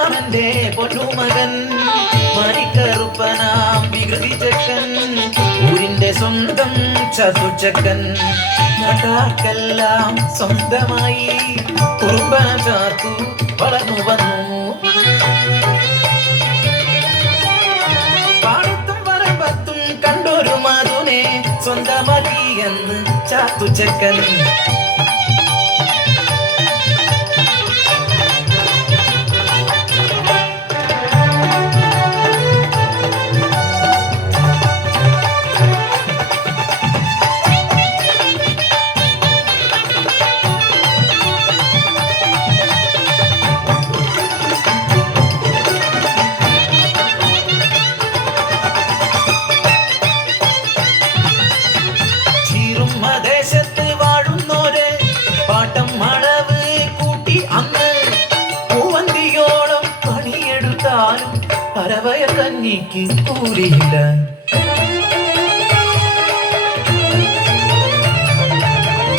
രാമന്റെ പൊന്നുമകൻ മണിക്കറുപ്പനാം വികൃതി ചെക്കൻ ഊരിന്റെ സ്വന്തം ചതുച്ചക്കൻ നാട്ടാർക്കെല്ലാം സ്വന്തമായി കുറുമ്പന ചാർത്തു വളർന്നു വന്നു പാടത്തും വരമ്പത്തും കണ്ടൊരു മധുനെ സ്വന്തമാക്കി എന്ന് ചാത്തുച്ചക്കൻ ദേശത്ത് വാഴുന്നോര് പാട്ടം മടവ് കൂട്ടി അന്ന് പൂവന്തിയോളം പണിയെടുത്താലും പരവയ കഞ്ഞിക്ക് കൂലിയില്ല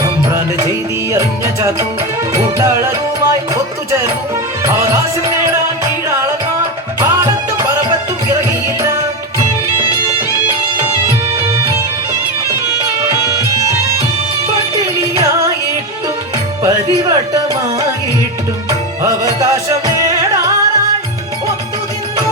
തമ്പ്രാന്റെ ചെയ്തി അറിഞ്ഞ ചാത്തു കൂട്ടാളരുമായി ഒത്തുചേർന്നു അവകാശം നേടാൻ കീഴാളന്മാർ പാടത്തും പറമ്പത്തും ഇറങ്ങിയില്ല പരിവട്ടമായിട്ടും അവകാശം നേടാനായി ഒത്തുനിന്നു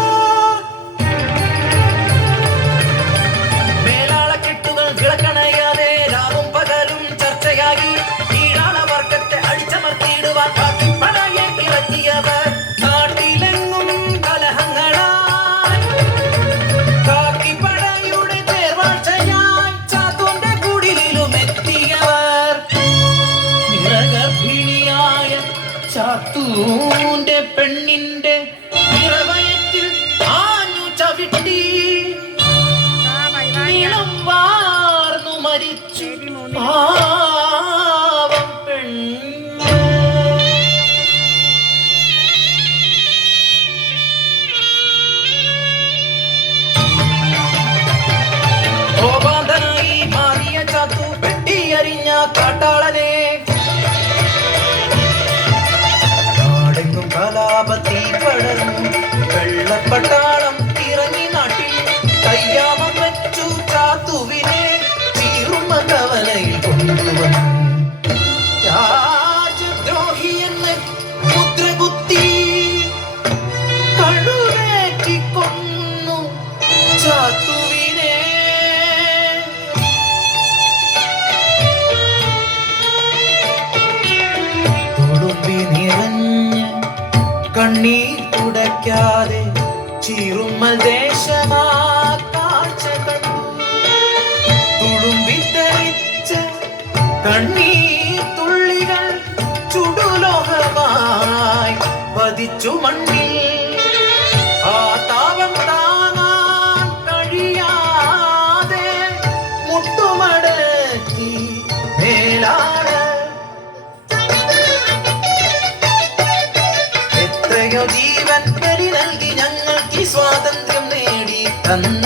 മേലാളക്കെട്ടുകൾ വിളക്കണയാതെ രാവും പകലും ചർച്ചയായി കീഴാളവർഗത്തെ അടിച്ചമർത്തിയിടുവാൻ കാക്കിപ്പടയെ ഇറക്കിയവർ നാട്ടിലെങ്ങും കലഹങ്ങളായി കാക്കിപ്പടയുടെ തേർവാഴ്ചയായി ചാത്തോന്റെ കുടിലും എത്തിയവർ ഗർഭിണിയായ ചാത്തൂന്റെ പെണ്ണിന്റെ നിറവയറ്റിൽ ആഞ്ഞു ചവിട്ടി നീളം വാർന്നു മരിച്ചു പാവം പെണ്ണ് കോപാന്തനായി മാറിയ ചാത്തു പെട്ടിയറിഞ്ഞ കാട്ടാളനെ കലാപത്തിൽ പടർന്നു വെള്ളപ്പട്ടാളം ഇറങ്ങി നാട്ടിൽ കയ്യാമം വെച്ചു ചാത്തുവിനെ ചീറുമ കവലയിൽ കൊണ്ടുവന്നു രാജദ്രോഹി എന്ന് മുദ്രകുത്തി കടുവേറ്റി കൊന്നു ചാത്തുവിനെ തൊടുമ്പി നിറഞ്ഞ കണ്ണീർ തുടയ്ക്കാതെ ചീറുമ്മൽ ദേശമാ കാഴ്ച കണ്ടു തുളുമ്പിത്തരിച്ച കണ്ണീർ തുള്ളികൾ ചുടുലോഹമായി പതിച്ചു മണ്ണിൽ ആ താപം താങ്ങാൻ കഴിയാതെ മുട്ടുമടക്കി മേലാള ജീവൻ ബലി നൽകി ഞങ്ങൾക്ക് സ്വാതന്ത്ര്യം നേടി തന്ന